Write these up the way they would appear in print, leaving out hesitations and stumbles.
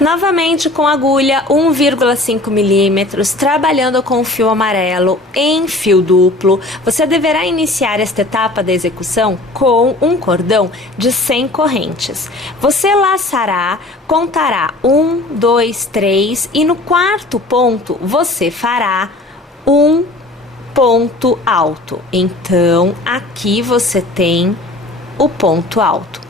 Novamente com agulha 1,5 milímetros, trabalhando com fio amarelo em fio duplo, você deverá iniciar esta etapa da execução com um cordão de 100 correntes. Você laçará, contará 1, 2, 3 e no quarto ponto você fará um ponto alto. Então, aqui você tem o ponto alto.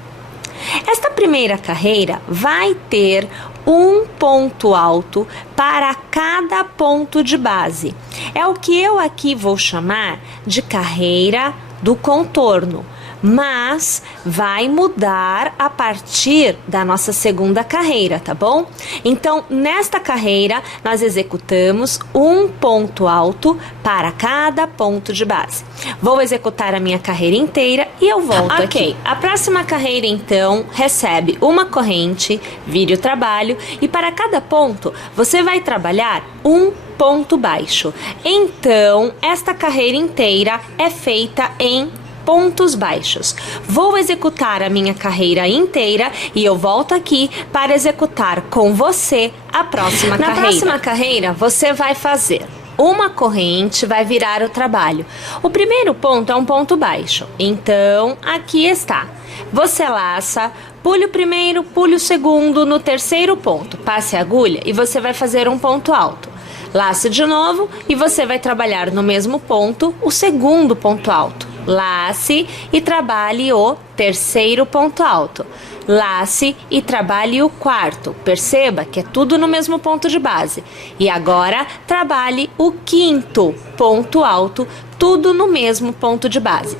Esta primeira carreira vai ter um ponto alto para cada ponto de base. É o que eu aqui vou chamar de carreira do contorno, mas vai mudar a partir da nossa segunda carreira, tá bom? Então, nesta carreira, nós executamos um ponto alto para cada ponto de base. Vou executar a minha carreira inteira e eu volto aqui. A próxima carreira, então, recebe uma corrente, vire o trabalho, e para cada ponto, você vai trabalhar um ponto baixo. Então, esta carreira inteira é feita em pontos baixos. Vou executar a minha carreira inteira e eu volto aqui para executar com você a próxima carreira. Na próxima carreira, você vai fazer uma corrente, vai virar o trabalho. O primeiro ponto é um ponto baixo, então aqui está. Você laça, pule o primeiro, pule o segundo, no terceiro ponto, passe a agulha e você vai fazer um ponto alto. Lace de novo e você vai trabalhar no mesmo ponto o segundo ponto alto. Lace e trabalhe o terceiro ponto alto. Lace e trabalhe o quarto. Perceba que é tudo no mesmo ponto de base. E agora trabalhe o quinto ponto alto, tudo no mesmo ponto de base.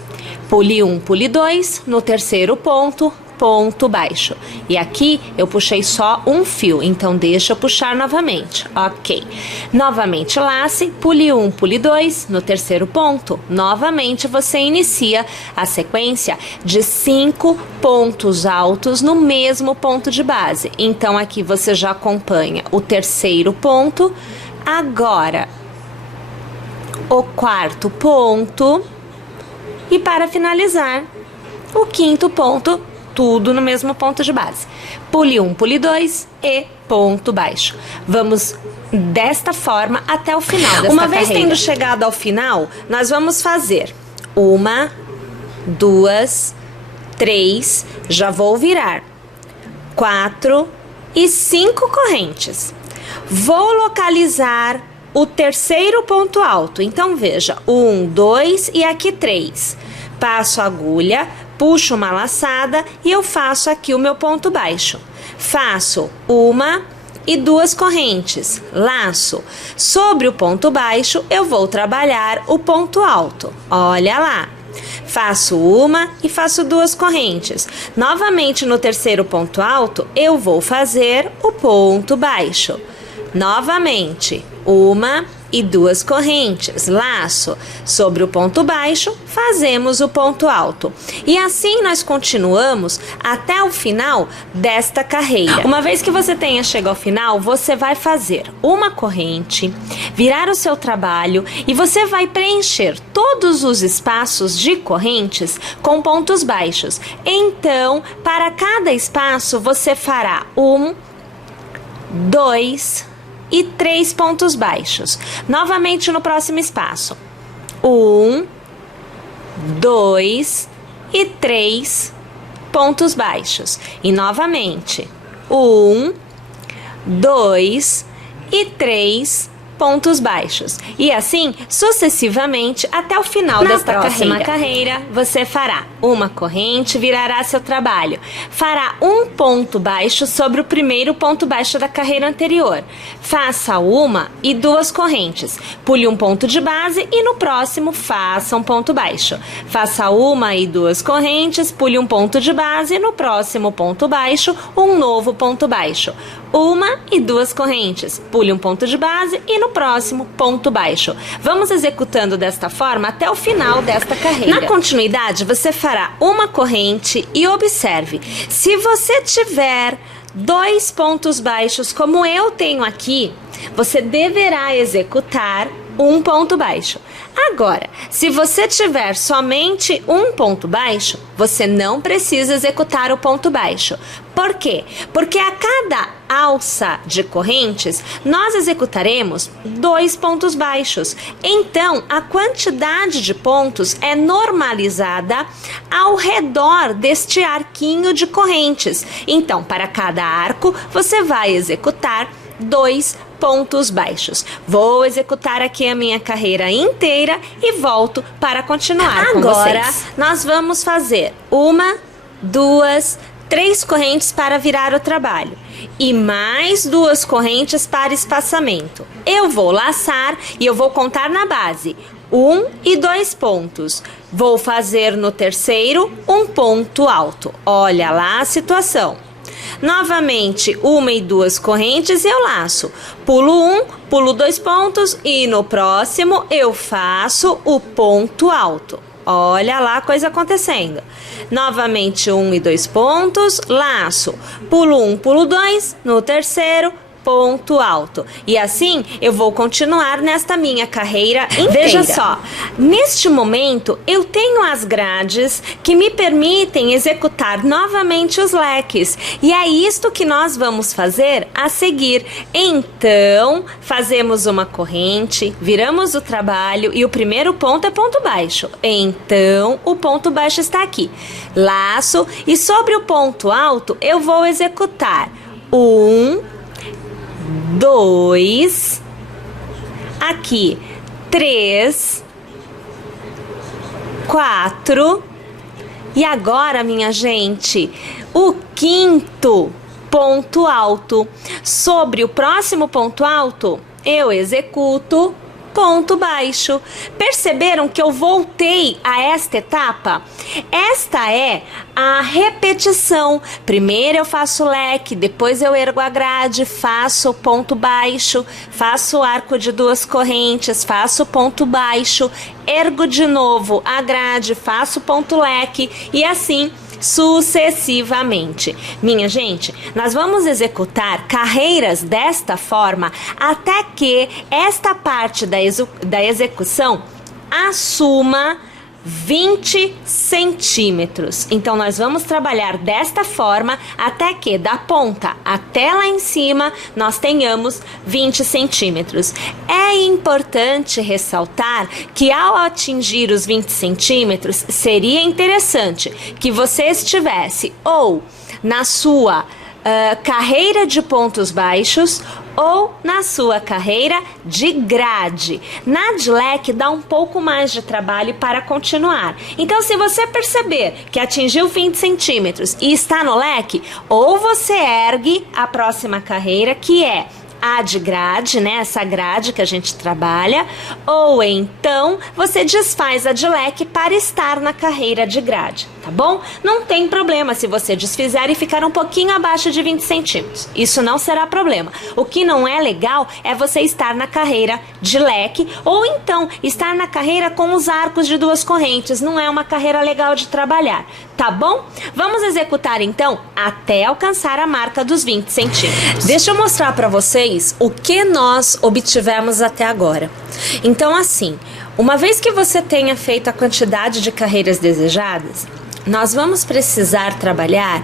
Pule 1, pule 2, no terceiro ponto, ponto baixo. E aqui eu puxei só um fio, então deixa eu puxar novamente. Ok. Novamente lace, pule 1, pule 2, no terceiro ponto. Novamente você inicia a sequência de 5 pontos altos no mesmo ponto de base. Então aqui você já acompanha o terceiro ponto, agora o quarto ponto e para finalizar o quinto ponto, tudo no mesmo ponto de base. Pule 1, pule 2 e ponto baixo. Vamos desta forma até o final desta carreira. Uma vez tendo chegado ao final, nós vamos fazer 1, 2, 3, já vou virar 4 e 5 correntes. Vou localizar o terceiro ponto alto. Então veja, 1, 2 e aqui 3. Passo a agulha, puxo uma laçada e eu faço aqui o meu ponto baixo. Faço 1 e 2 correntes, laço. Sobre o ponto baixo, eu vou trabalhar o ponto alto. Olha lá. Faço 1 e faço 2 correntes. Novamente no terceiro ponto alto, eu vou fazer o ponto baixo. Novamente, 1 e 2 correntes, laço. Sobre o ponto baixo, fazemos o ponto alto. E assim nós continuamos até o final desta carreira. Uma vez que você tenha chegado ao final, você vai fazer uma corrente, virar o seu trabalho e você vai preencher todos os espaços de correntes com pontos baixos. Então, para cada espaço, você fará 1, 2 e 3 pontos baixos. Novamente no próximo espaço. 1, 2 e 3 pontos baixos. E novamente. 1, 2 e 3 pontos baixos. E assim, sucessivamente, até o final desta carreira, você fará uma corrente, virará seu trabalho. Fará um ponto baixo sobre o primeiro ponto baixo da carreira anterior. Faça 1 e 2 correntes. Pule um ponto de base e no próximo faça um ponto baixo. Faça 1 e 2 correntes, pule um ponto de base e no próximo ponto baixo, um novo ponto baixo. 1 e 2 correntes, pule um ponto de base e no próximo ponto baixo. Vamos executando desta forma até o final desta carreira. Na continuidade, você fará uma corrente e observe, se você tiver 2 pontos baixos como eu tenho aqui, você deverá executar um ponto baixo. Agora, se você tiver somente um ponto baixo, você não precisa executar o ponto baixo. Por quê? Porque a cada alça de correntes, nós executaremos 2 pontos baixos. Então, a quantidade de pontos é normalizada ao redor deste arquinho de correntes. Então, para cada arco, você vai executar 2 pontos baixos. Vou executar aqui a minha carreira inteira e volto para continuar com vocês. Agora, nós vamos fazer 1, 2, 3 correntes para virar o trabalho e mais 2 correntes para espaçamento. Eu vou laçar e eu vou contar na base 1 e 2 pontos. Vou fazer no terceiro um ponto alto. Olha lá a situação. Novamente, 1 e 2 correntes eu laço. Pulo 1, pulo 2 pontos e no próximo eu faço o ponto alto. Olha lá a coisa acontecendo. Novamente 1 e 2 pontos, laço. Pulo 1, pulo 2, no terceiro ponto alto. E assim eu vou continuar nesta minha carreira inteira. Veja só, neste momento eu tenho as grades que me permitem executar novamente os leques. E é isto que nós vamos fazer a seguir. Então, fazemos uma corrente, viramos o trabalho e o primeiro ponto é ponto baixo. Então, o ponto baixo está aqui. Laço e sobre o ponto alto eu vou executar 1, 2, aqui 3, 4 e agora, minha gente, o quinto ponto alto. Sobre o próximo ponto alto, eu executo ponto baixo. Perceberam que eu voltei a esta etapa? Esta é a repetição. Primeiro eu faço leque, depois eu ergo a grade, faço ponto baixo, faço arco de 2 correntes, faço ponto baixo, ergo de novo a grade, faço ponto leque e assim sucessivamente. Minha gente, nós vamos executar carreiras desta forma até que esta parte da execução assuma 20 centímetros. Então, nós vamos trabalhar desta forma até que da ponta até lá em cima nós tenhamos 20 centímetros. É importante ressaltar que ao atingir os 20 centímetros, seria interessante que você estivesse ou na sua carreira de pontos baixos ou na sua carreira de grade. Na de leque dá um pouco mais de trabalho para continuar. Então, se você perceber que atingiu 20 centímetros e está no leque, ou você ergue a próxima carreira, que é a de grade, né? Essa grade que a gente trabalha, ou então você desfaz a de leque para estar na carreira de grade, tá bom? Não tem problema se você desfizer e ficar um pouquinho abaixo de 20 centímetros. Isso não será problema. O que não é legal é você estar na carreira de leque ou então estar na carreira com os arcos de 2 correntes. Não é uma carreira legal de trabalhar, tá bom? Vamos executar então até alcançar a marca dos 20 centímetros. Deixa eu mostrar para vocês o que nós obtivemos até agora. Então, assim, uma vez que você tenha feito a quantidade de carreiras desejadas, nós vamos precisar trabalhar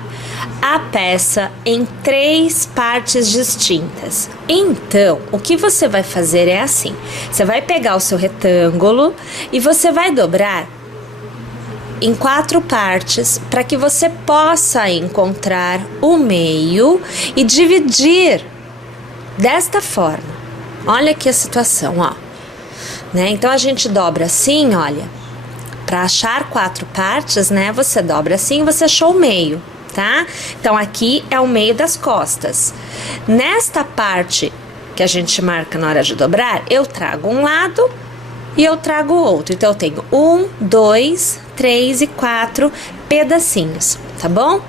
a peça em 3 partes distintas. Então, o que você vai fazer é assim: você vai pegar o seu retângulo e você vai dobrar em 4 partes para que você possa encontrar o meio e dividir desta forma. Olha aqui a situação, ó. Né? Então, a gente dobra assim, olha. Para achar 4 partes, né? Você dobra assim e você achou o meio, tá? Então, aqui é o meio das costas. Nesta parte que a gente marca na hora de dobrar, eu trago um lado e eu trago o outro. Então, eu tenho 1, 2, 3 e 4 pedacinhos, tá bom?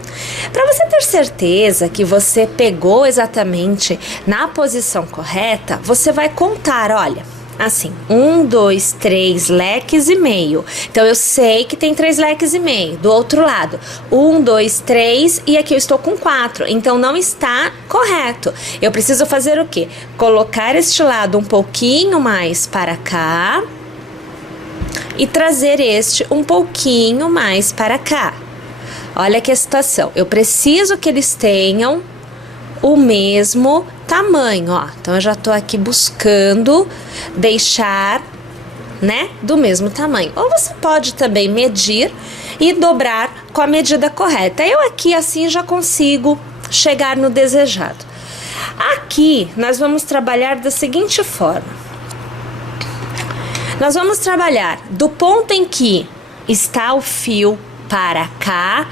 Para você ter certeza que você pegou exatamente na posição correta, você vai contar, olha, assim, 1, 2, 3 leques e meio. Então, eu sei que tem 3 leques e meio. Do outro lado, 1, 2, 3 e aqui eu estou com 4. Então, não está correto. Eu preciso fazer o quê? Colocar este lado um pouquinho mais para cá e trazer este um pouquinho mais para cá. Olha que situação. Eu preciso que eles tenham o mesmo tamanho, ó. Então, eu já tô aqui buscando deixar, né, do mesmo tamanho. Ou você pode também medir e dobrar com a medida correta. Eu aqui, assim, já consigo chegar no desejado. Aqui, nós vamos trabalhar da seguinte forma. Nós vamos trabalhar do ponto em que está o fio para cá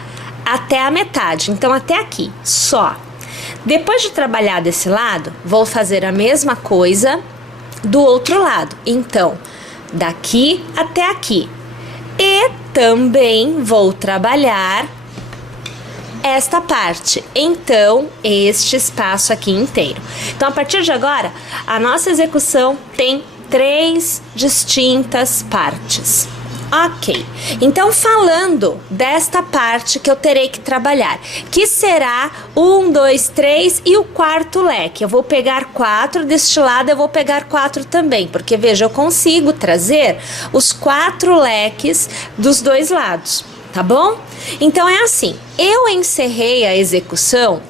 até a metade. Então, até aqui, só. Depois de trabalhar desse lado, vou fazer a mesma coisa do outro lado. Então, daqui até aqui. E também vou trabalhar esta parte. Então, este espaço aqui inteiro. Então, a partir de agora, a nossa execução tem 3 distintas partes. Ok, então falando desta parte que eu terei que trabalhar, que será 1, 2, 3 e o quarto leque. Eu vou pegar 4 deste lado, eu vou pegar 4 também, porque veja, eu consigo trazer os 4 leques dos dois lados, tá bom? Então é assim, eu encerrei a execução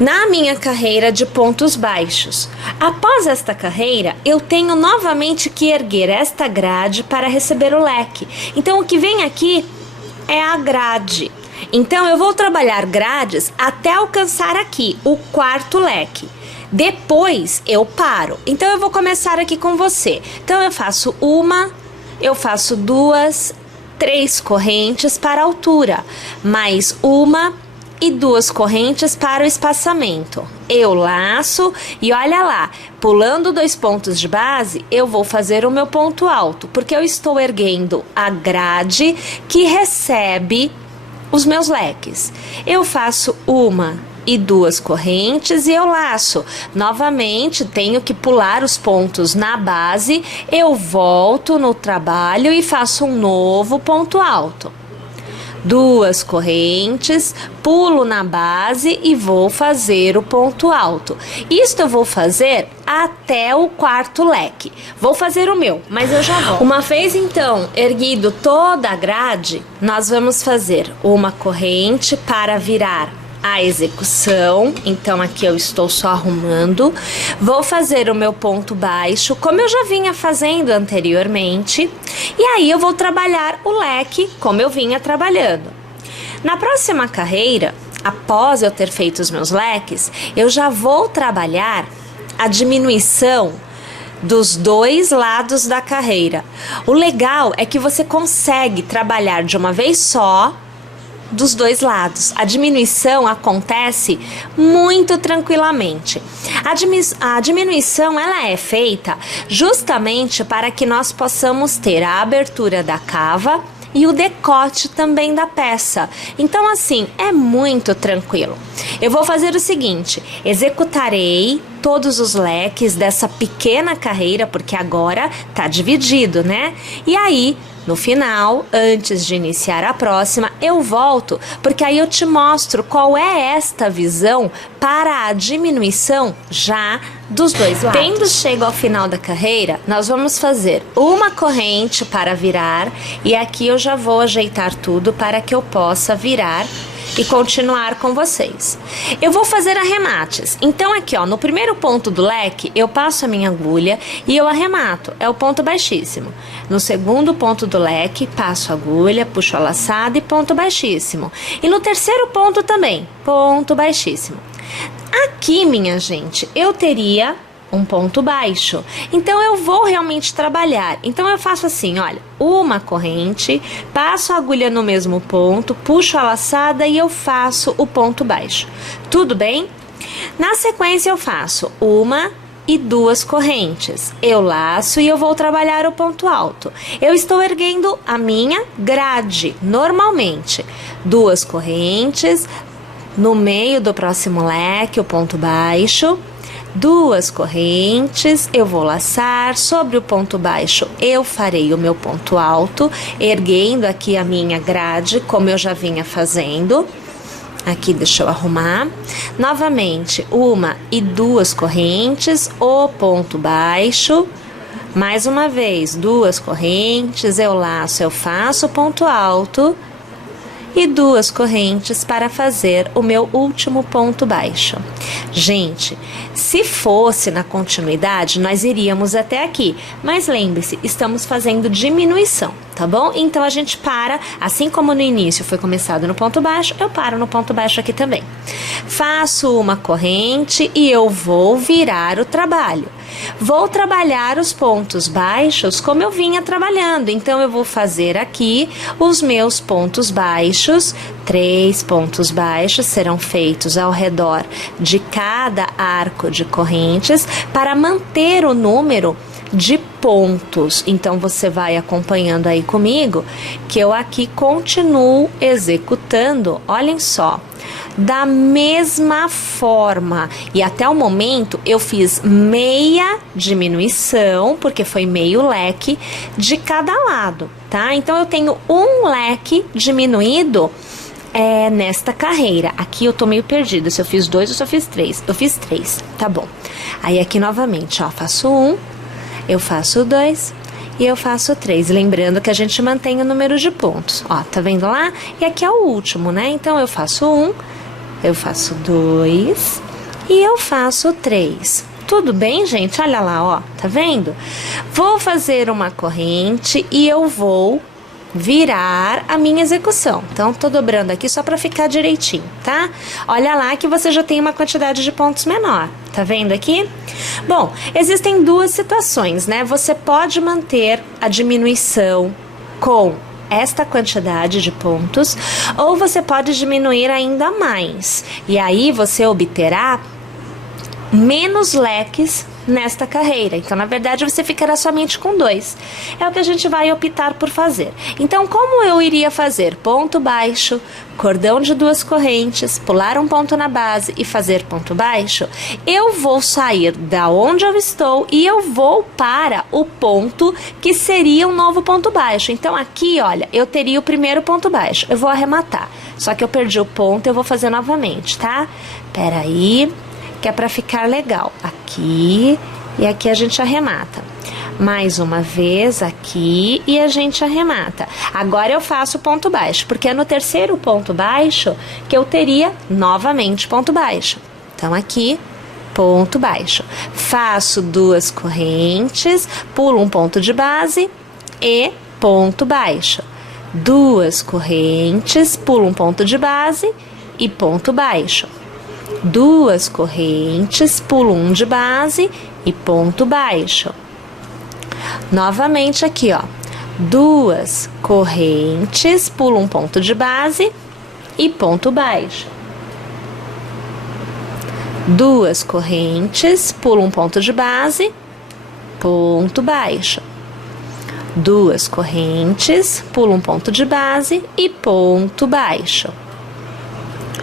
na minha carreira de pontos baixos. Após esta carreira, eu tenho novamente que erguer esta grade para receber o leque. Então, o que vem aqui é a grade. Então, eu vou trabalhar grades até alcançar aqui o quarto leque. Depois, eu paro. Então, eu vou começar aqui com você. Então, eu faço 2, 3 correntes para a altura, mais 1 e 2 correntes para o espaçamento. Eu laço e olha lá, pulando 2 pontos de base, eu vou fazer o meu ponto alto, porque eu estou erguendo a grade que recebe os meus leques. Eu faço 1 e 2 correntes e eu laço. Novamente, tenho que pular os pontos na base, eu volto no trabalho e faço um novo ponto alto. 2 correntes, pulo na base e vou fazer o ponto alto. Isto eu vou fazer até o quarto leque. Vou fazer o meu, mas eu já volto. Uma vez então erguido toda a grade, nós vamos fazer uma corrente para virar a execução. Então aqui eu estou só arrumando, vou fazer o meu ponto baixo como eu já vinha fazendo anteriormente, e aí eu vou trabalhar o leque como eu vinha trabalhando. Na próxima carreira, após eu ter feito os meus leques, eu já vou trabalhar a diminuição dos dois lados da carreira. O legal é que você consegue trabalhar de uma vez só dos dois lados. A diminuição acontece muito tranquilamente. A diminuição ela é feita justamente para que nós possamos ter a abertura da cava e o decote também da peça. Então assim, é muito tranquilo. Eu vou fazer o seguinte, executarei todos os leques dessa pequena carreira, porque agora tá dividido, né? E aí, no final, antes de iniciar a próxima, eu volto, porque aí eu te mostro qual é esta visão para a diminuição já dos dois lados. Tendo chego ao final da carreira, nós vamos fazer uma corrente para virar, e aqui eu já vou ajeitar tudo para que eu possa virar e continuar com vocês. Eu vou fazer arremates. Então aqui, ó, no primeiro ponto do leque, eu passo a minha agulha e eu arremato. É o ponto baixíssimo. No segundo ponto do leque, passo a agulha, puxo a laçada e ponto baixíssimo. E no terceiro ponto também, ponto baixíssimo. Aqui, minha gente, eu teria um ponto baixo. Então, eu vou realmente trabalhar. Então, eu faço assim, olha, uma corrente, passo a agulha no mesmo ponto, puxo a laçada e eu faço o ponto baixo. Tudo bem? Na sequência, eu faço uma e 2 correntes. Eu laço e eu vou trabalhar o ponto alto. Eu estou erguendo a minha grade, normalmente. 2 correntes, no meio do próximo leque, o ponto baixo. duas correntes, eu vou laçar, sobre o ponto baixo eu farei o meu ponto alto, erguendo aqui a minha grade, como eu já vinha fazendo. Aqui, deixa eu arrumar. Novamente, uma e duas correntes, o ponto baixo. Mais uma vez, duas correntes, eu laço, eu faço o ponto alto. E duas correntes para fazer o meu último ponto baixo. Gente, se fosse na continuidade, nós iríamos até aqui, mas lembre-se, estamos fazendo diminuição, tá bom? Então a gente para, assim como no início foi começado no ponto baixo, eu paro no ponto baixo aqui também. Faço uma corrente e eu vou virar o trabalho. Vou trabalhar os pontos baixos como eu vinha trabalhando, então eu vou fazer aqui os meus pontos baixos, 3 pontos baixos serão feitos ao redor de cada arco de correntes para manter o número de pontos. Então você vai acompanhando aí comigo que eu aqui continuo executando, olhem só, da mesma forma, e até o momento eu fiz meia diminuição, porque foi meio leque de cada lado, tá? Então eu tenho um leque diminuído nesta carreira. Aqui eu tô meio perdida, se eu fiz 2 ou se eu fiz 3. Eu fiz 3, tá bom. Aí aqui novamente, ó, faço 1, eu faço 2 e eu faço 3, lembrando que a gente mantém o número de pontos, ó, tá vendo lá? E aqui é o último, né? Então eu faço 1, eu faço 2 e eu faço 3. Tudo bem, gente? Olha lá, ó, tá vendo? Vou fazer uma corrente e eu vou virar a minha execução. Então, tô dobrando aqui só para ficar direitinho, tá? Olha lá que você já tem uma quantidade de pontos menor. Tá vendo aqui? Bom, existem duas situações, né? Você pode manter a diminuição com esta quantidade de pontos, ou você pode diminuir ainda mais. E aí você obterá menos leques nesta carreira. Então, na verdade, você ficará somente com 2. É o que a gente vai optar por fazer. Então, como eu iria fazer ponto baixo, cordão de 2 correntes, pular um ponto na base e fazer ponto baixo, eu vou sair da onde eu estou e eu vou para o ponto que seria um novo ponto baixo. Então, aqui, olha, eu teria o primeiro ponto baixo. Eu vou arrematar. Só que eu perdi o ponto, eu vou fazer novamente, tá? Peraí, que é para ficar legal. Aqui e aqui a gente arremata. Mais uma vez aqui e a gente arremata. Agora eu faço ponto baixo, porque é no terceiro ponto baixo que eu teria novamente ponto baixo. Então aqui, ponto baixo. Faço 2 correntes, pulo um ponto de base e ponto baixo. 2 correntes, pulo um ponto de base e ponto baixo. 2 correntes, pulo um de base e ponto baixo. Novamente aqui, ó, 2 correntes, pulo um ponto de base e ponto baixo. 2 correntes, pulo um ponto de base, ponto baixo. 2 correntes, pulo um ponto de base e ponto baixo.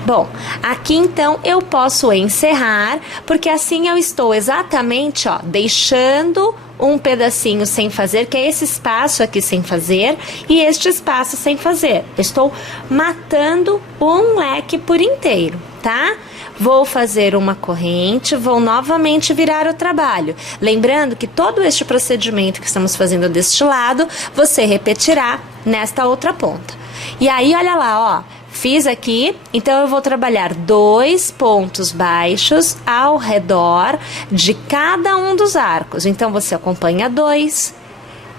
Bom, aqui então eu posso encerrar, porque assim eu estou exatamente, ó, deixando um pedacinho sem fazer, que é esse espaço aqui sem fazer, e este espaço sem fazer. Eu estou matando um leque por inteiro, tá? Vou fazer uma corrente, vou novamente virar o trabalho. Lembrando que todo este procedimento que estamos fazendo deste lado, você repetirá nesta outra ponta. E aí, olha lá, ó. Fiz aqui, então eu vou trabalhar 2 pontos baixos ao redor de cada um dos arcos. Então, você acompanha 2,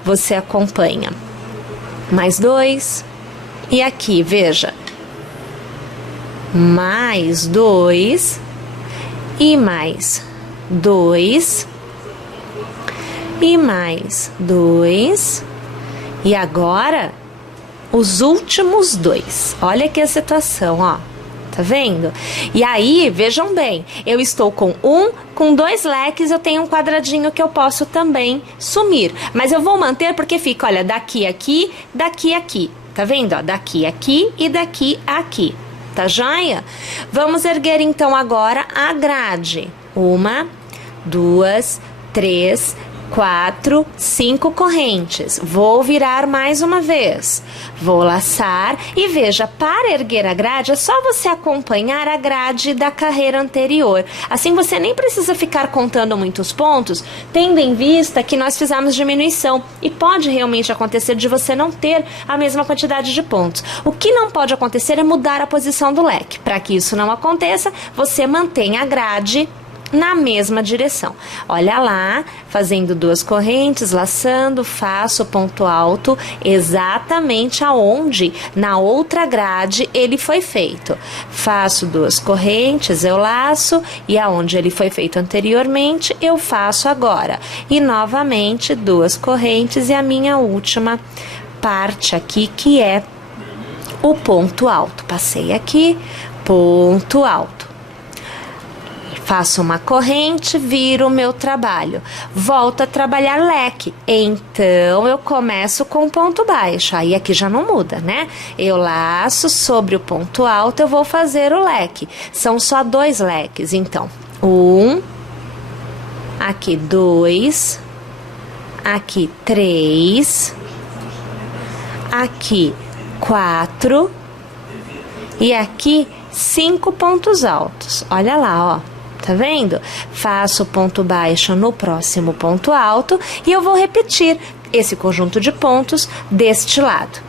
você acompanha mais 2, e aqui, veja, mais 2, e mais 2, e mais 2, e agora os últimos 2. Olha aqui a situação, ó. Tá vendo? E aí, vejam bem, eu estou com 2 leques, eu tenho um quadradinho que eu posso também sumir. Mas eu vou manter porque fica, olha, daqui aqui, daqui aqui. Tá vendo? Ó, daqui aqui e daqui aqui. Tá joia? Vamos erguer então agora a grade. 1, 2, 3, 4, 5 correntes. Vou virar mais uma vez. Vou laçar e veja, para erguer a grade é só você acompanhar a grade da carreira anterior. Assim você nem precisa ficar contando muitos pontos, tendo em vista que nós fizemos diminuição e pode realmente acontecer de você não ter a mesma quantidade de pontos. O que não pode acontecer é mudar a posição do leque. Para que isso não aconteça, você mantém a grade na mesma direção. Olha lá, fazendo 2 correntes, laçando, faço ponto alto exatamente aonde na outra grade ele foi feito. Faço 2 correntes, eu laço e aonde ele foi feito anteriormente eu faço agora. E novamente 2 correntes e a minha última parte aqui que é o ponto alto. Passei aqui, ponto alto. Faço uma corrente, viro o meu trabalho. Volto a trabalhar leque. Então, eu começo com ponto baixo. Aí, aqui já não muda, né? Eu laço sobre o ponto alto, eu vou fazer o leque. São só 2 leques. Então, 1, aqui 2, aqui 3, aqui 4 e aqui 5 pontos altos. Olha lá, ó. Tá vendo? Faço ponto baixo no próximo ponto alto e eu vou repetir esse conjunto de pontos deste lado.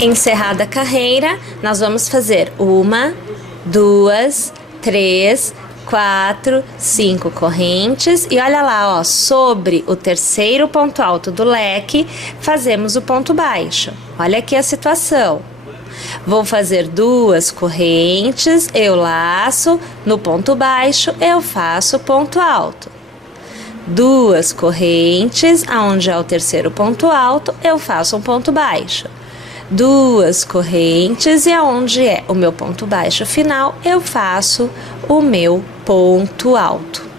Encerrada a carreira, nós vamos fazer 1, 2, 3, 4, 5 correntes e olha lá, ó, sobre o terceiro ponto alto do leque, fazemos o ponto baixo. Olha aqui a situação. Vou fazer 2 correntes, eu laço, no ponto baixo eu faço ponto alto. 2 correntes, aonde é o terceiro ponto alto, eu faço um ponto baixo. 2 correntes e aonde é o meu ponto baixo final, eu faço o meu ponto alto.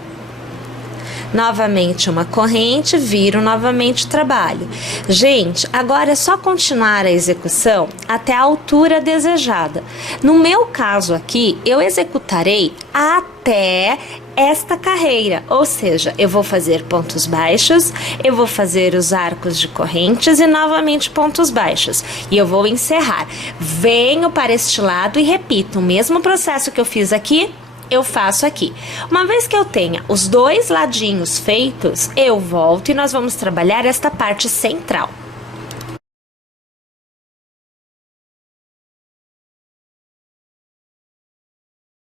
Novamente uma corrente, viro novamente o trabalho. Gente, agora é só continuar a execução até a altura desejada. No meu caso aqui, eu executarei até esta carreira, ou seja, eu vou fazer pontos baixos, eu vou fazer os arcos de correntes e novamente pontos baixos. E eu vou encerrar. Venho para este lado e repito o mesmo processo que eu fiz aqui, eu faço aqui. Uma vez que eu tenha os 2 ladinhos feitos, eu volto e nós vamos trabalhar esta parte central.